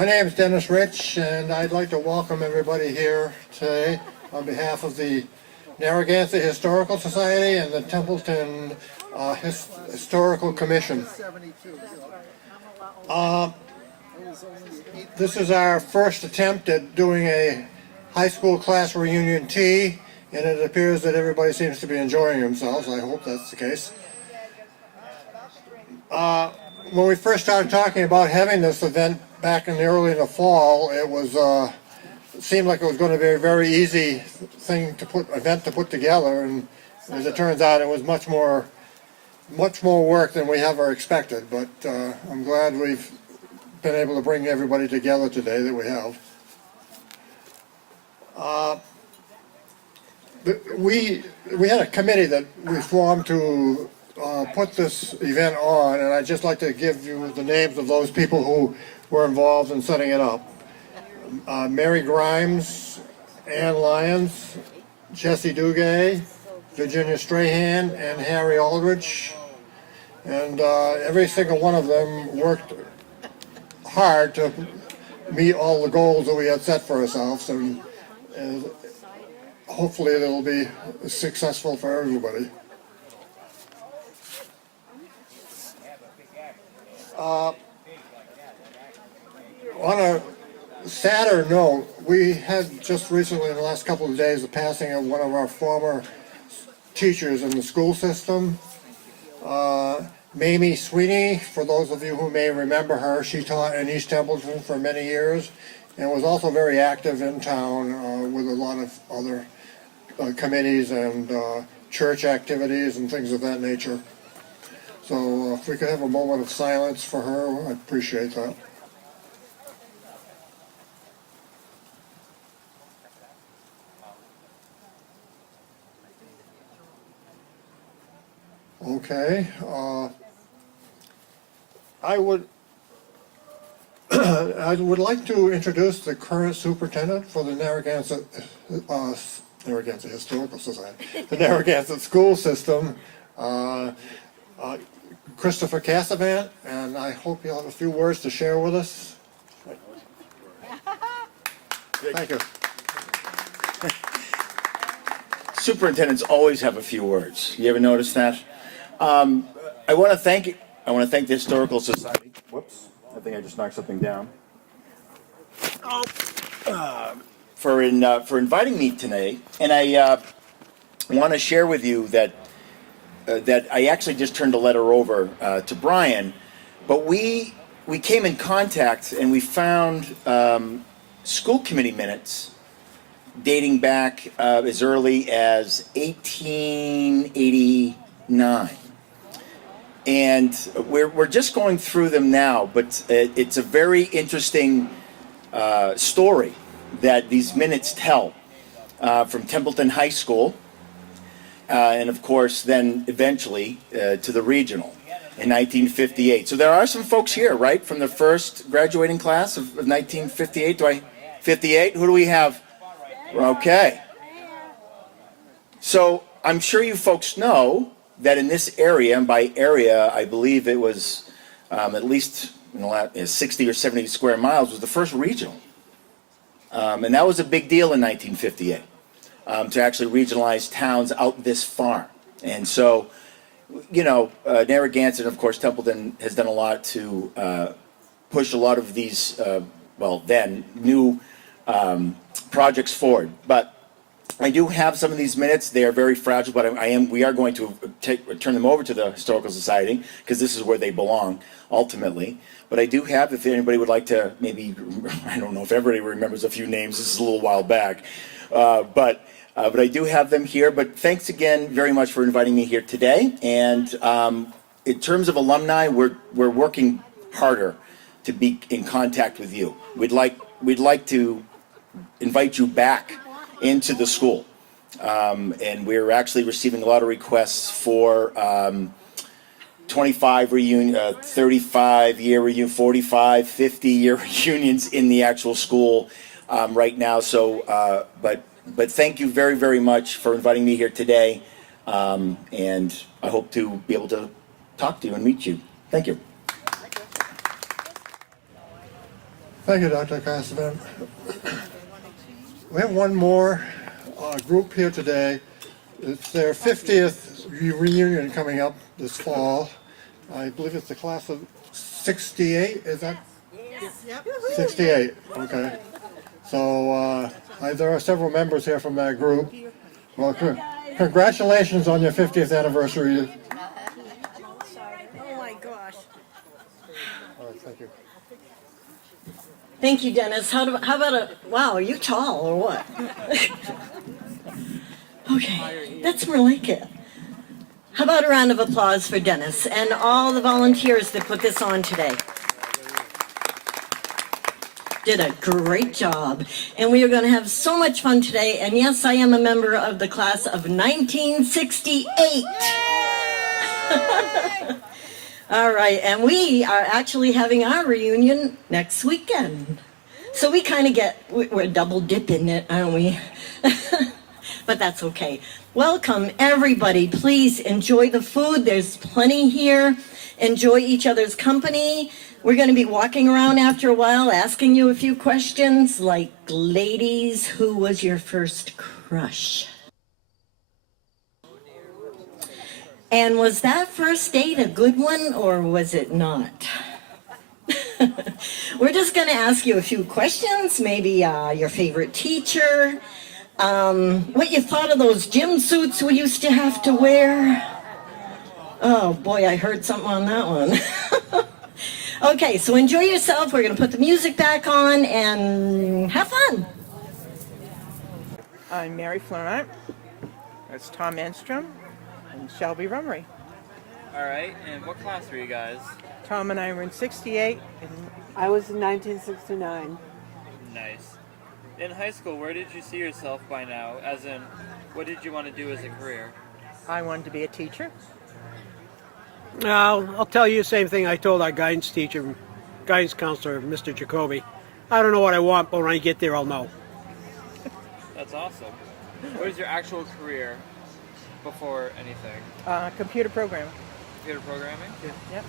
My name is Dennis Rich, and I'd like to welcome everybody here today on behalf of the Narragansett Historical Society and the Templeton Historical Commission. This is our first attempt at doing a high school class reunion tea, and it appears that everybody seems to be enjoying themselves. I hope that's the case. When we first started talking about having this event back early in the fall, it seemed like it was going to be a very easy event to put together, and as it turns out, it was much more work than we ever expected. But I'm glad we've been able to bring everybody together today that we have. We had a committee that we formed to put this event on, and I'd just like to give you the names of those people who were involved in setting it up. Mary Grimes, Ann Lyons, Jesse Dugay, Virginia Strahan, and Harry Aldrich. And every single one of them worked hard to meet all the goals that we had set for ourselves, and hopefully it'll be successful for everybody. On a sadder note, we had just recently, in the last couple of days, the passing of one of our former teachers in the school system. Mamie Sweeney, for those of you who may remember her, she taught in East Templeton for many years and was also very active in town with a lot of other committees and church activities and things of that nature. So if we could have a moment of silence for her, I'd appreciate that. Okay. I would like to introduce the current superintendent for the Narragansett Historical Society, the Narragansett School System, Christopher Cassavant, and I hope you'll have a few words to share with us. Thank you. Superintendents always have a few words. You ever notice that? I want to thank the Historical Society. Whoops! I think I just knocked something down. For inviting me today, and I want to share with you that I actually just turned a letter over to Brian, but we came in contact and we found school committee minutes dating back as early as 1889. And we're just going through them now, but it's a very interesting story that these minutes tell from Templeton High School, and of course then eventually to the regional in 1958. So there are some folks here, right, from the first graduating class of 1958. 58? Who do we have? Okay. So I'm sure you folks know that in this area, and by area I believe it was at least 60 or 70 square miles, was the first regional. And that was a big deal in 1958, to actually regionalize towns out this far. And so, you know, Narragansett, of course, Templeton has done a lot to push a lot of these, new projects forward. But I do have some of these minutes. They are very fragile, but we are going to turn them over to the Historical Society because this is where they belong ultimately. But I do have, if anybody would like to, maybe, I don't know if everybody remembers a few names. This is a little while back, but I do have them here. But thanks again very much for inviting me here today. And in terms of alumni, we're working harder to be in contact with you. We'd like to invite you back into the school, and we're actually receiving a lot of requests for 25 reunion, 35-year reunion, 45, 50-year reunions in the actual school right now. So, but thank you very, very much for inviting me here today, and I hope to be able to talk to you and meet you. Thank you. Thank you, Dr. Casavan. We have one more group here today. It's their 50th reunion coming up this fall. I believe it's the class of 68, is that? Yep. 68, okay. So there are several members here from that group. Well, congratulations on your 50th anniversary. Oh my gosh. All right, thank you. Thank you, Dennis. How about a, wow, are you tall or what? Okay, that's more like it. How about a round of applause for Dennis and all the volunteers that put this on today? Did a great job. And we are going to have so much fun today. And yes, I am a member of the class of 1968. All right, and we are actually having our reunion next weekend. So we kind of we're double dipping it, aren't we? But that's okay. Welcome, everybody. Please enjoy the food. There's plenty here. Enjoy each other's company. We're going to be walking around after a while, asking you a few questions, like, ladies, who was your first crush? And was that first date a good one, or was it not? We're just going to ask you a few questions, maybe your favorite teacher, what you thought of those gym suits we used to have to wear. Oh boy, I heard something on that one. Okay, so enjoy yourself. We're going to put the music back on and have fun. I'm Mary Florent. That's Tom Enstrom and Shelby Rummery. All right, and what class were you guys? Tom and I were in 68. And I was in 1969. Nice. In high school, where did you see yourself by now? As in, what did you want to do as a career? I wanted to be a teacher. I'll tell you the same thing I told our guidance teacher, guidance counselor, Mr. Jacoby. I don't know what I want, but when I get there, I'll know. That's awesome. What is your actual career before anything? Computer programming. Computer programming? Yep.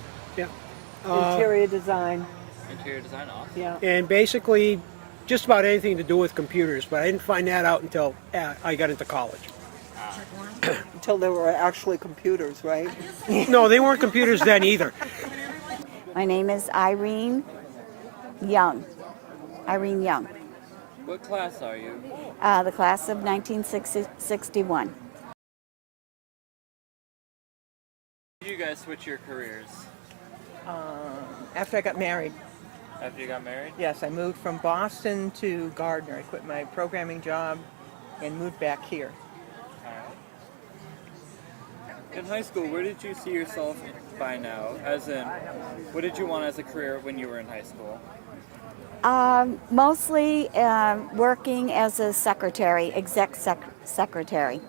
Yeah. Interior design. Interior design, awesome. Yeah. And basically, just about anything to do with computers, but I didn't find that out until I got into college. Until there were actually computers, right? No, they weren't computers then either. My name is Irene Young. Irene Young, What class are you? the class of 1961. Did you guys switch your careers After I got married, after you got married? yes, I moved from Boston to Gardner. I quit my programming job and moved back here. All right. In high school, where did you see yourself by now? As in, what did you want as a career when you were in high school? Mostly working as a secretary, secretary,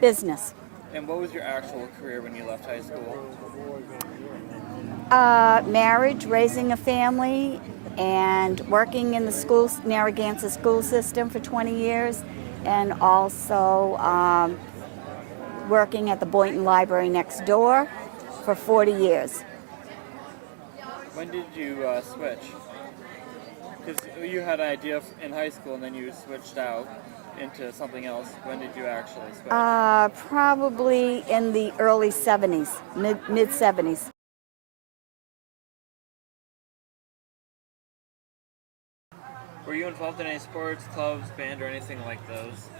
business. And what was your actual career when you left high school? Marriage, raising a family, and working in the school, Narragansett school system for 20 years, and also working at the Boynton Library next door for 40 years. When did you switch? Because you had an idea in high school and then you switched out into something else. When did you actually switch? Probably in the early 70s, mid 70s. Were you involved in any sports, clubs, band, or anything like those?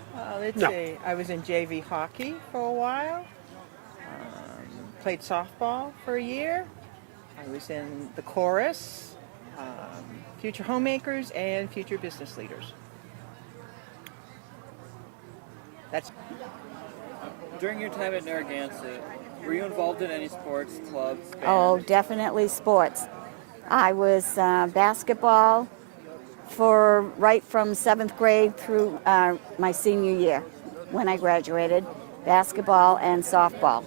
Let's No. see. I was in JV hockey for a while. Played softball for a year. I was in the chorus, Future Homemakers, and Future Business Leaders. That's During your time at Narragansett, were you involved in any sports, clubs, band? Oh, definitely sports. I was basketball for right from 7th grade through my senior year when I graduated, basketball and softball.